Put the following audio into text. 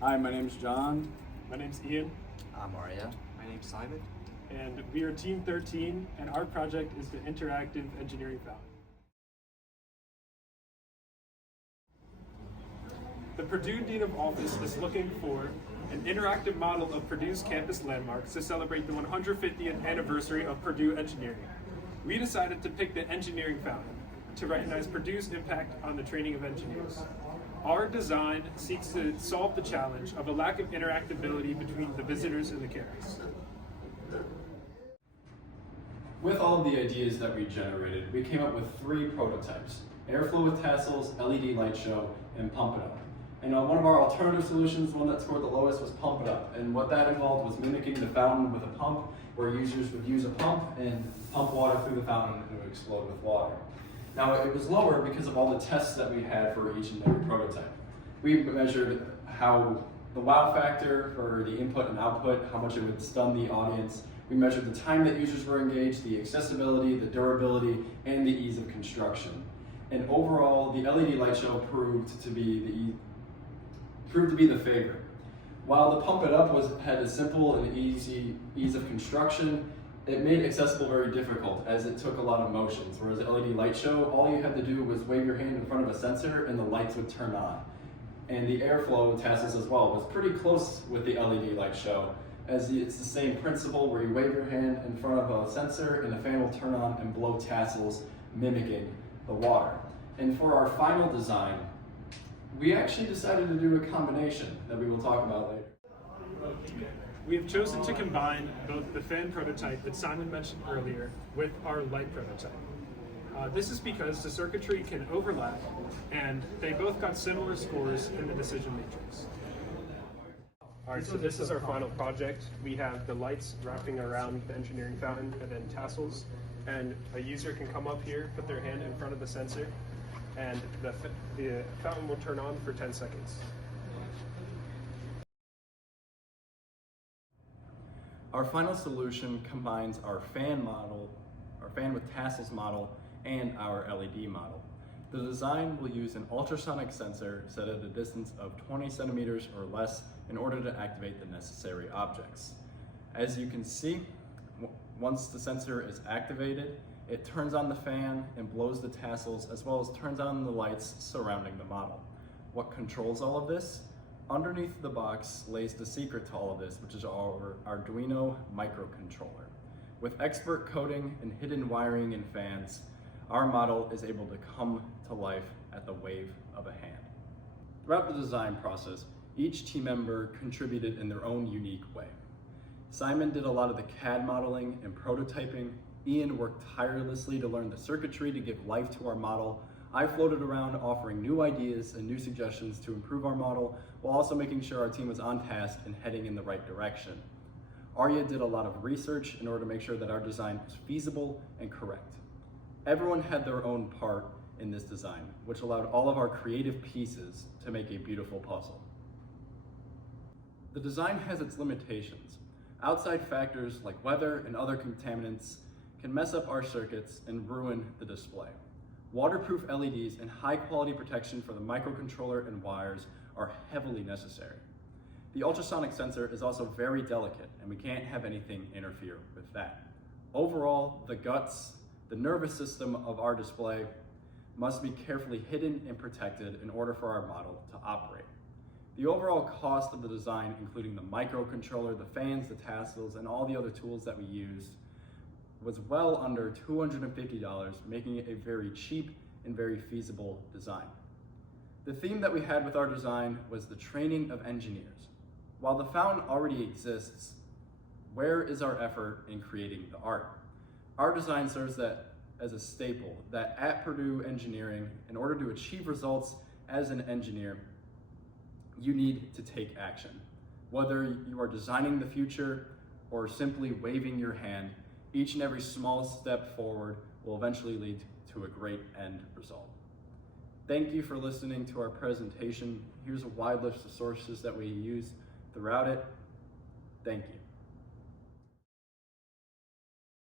Hi, my name's John. My name's Ian, I'm Arya. My name's Simon. and we are Team 13, and our project is the Interactive Engineering Fountain. The Purdue Dean of Office is looking for an interactive model of Purdue's campus landmarks to celebrate the 150th anniversary of Purdue engineering. We decided to pick the Engineering Fountain to recognize Purdue's impact on the training of engineers. Our design seeks to solve the challenge of a lack of interactability between the visitors and the campus. With all of the ideas that we generated, we came up with 3 prototypes: Airflow with tassels, LED light show, and Pump It Up. And one of our alternative solutions, the one that scored the lowest, was Pump It Up. And what that involved was mimicking the fountain with a pump, where users would use a pump and pump water through the fountain and it would explode with water. Now, it was lower because of all the tests that we had for each and every prototype. We measured how the wow factor for the input and output, how much it would stun the audience. We measured the time that users were engaged, the accessibility, the durability, and the ease of construction. And overall, the LED light show proved to be the favorite. While the Pump It Up had a simple and easy ease of construction, it made accessible very difficult as it took a lot of motions. Whereas the LED light show, all you had to do was wave your hand in front of a sensor and the lights would turn on. And the airflow tassels as well was pretty close with the LED light show, as it's the same principle where you wave your hand in front of a sensor and the fan will turn on and blow tassels mimicking the water. And for our final design, we actually decided to do a combination that we will talk about later. We have chosen to combine both the fan prototype that Simon mentioned earlier with our light prototype. This is because the circuitry can overlap and they both got similar scores in the decision matrix. Alright, so this is our final project. We have the lights wrapping around the engineering fountain and then tassels, and a user can come up here, put their hand in front of the sensor, and the fountain will turn on for 10 seconds. Our final solution combines our fan with tassels model, and our LED model. The design will use an ultrasonic sensor set at a distance of 20 centimeters or less in order to activate the necessary objects. As you can see, once the sensor is activated, it turns on the fan and blows the tassels, as well as turns on the lights surrounding the model. What controls all of this? Underneath the box lays the secret to all of this, which is our Arduino microcontroller. With expert coding and hidden wiring and fans, our model is able to come to life at the wave of a hand. Throughout the design process, each team member contributed in their own unique way. Simon did a lot of the CAD modeling and prototyping. Ian worked tirelessly to learn the circuitry to give life to our model. I floated around offering new ideas and new suggestions to improve our model, while also making sure our team was on task and heading in the right direction. Arya did a lot of research in order to make sure that our design was feasible and correct. Everyone had their own part in this design, which allowed all of our creative pieces to make a beautiful puzzle. The design has its limitations. Outside factors like weather and other contaminants can mess up our circuits and ruin the display. Waterproof LEDs and high quality protection for the microcontroller and wires are heavily necessary. The ultrasonic sensor is also very delicate, and we can't have anything interfere with that. Overall, the guts, the nervous system of our display must be carefully hidden and protected in order for our model to operate. The overall cost of the design, including the microcontroller, the fans, the tassels, and all the other tools that we used, was well under $250, making it a very cheap and very feasible design. The theme that we had with our design was the training of engineers. While the fountain already exists, where is our effort in creating the art? Our design serves that as a staple, that at Purdue Engineering, in order to achieve results as an engineer, you need to take action. Whether you are designing the future or simply waving your hand, each and every small step forward will eventually lead to a great end result. Thank you for listening to our presentation. Here's a wide list of sources that we used throughout it. Thank you.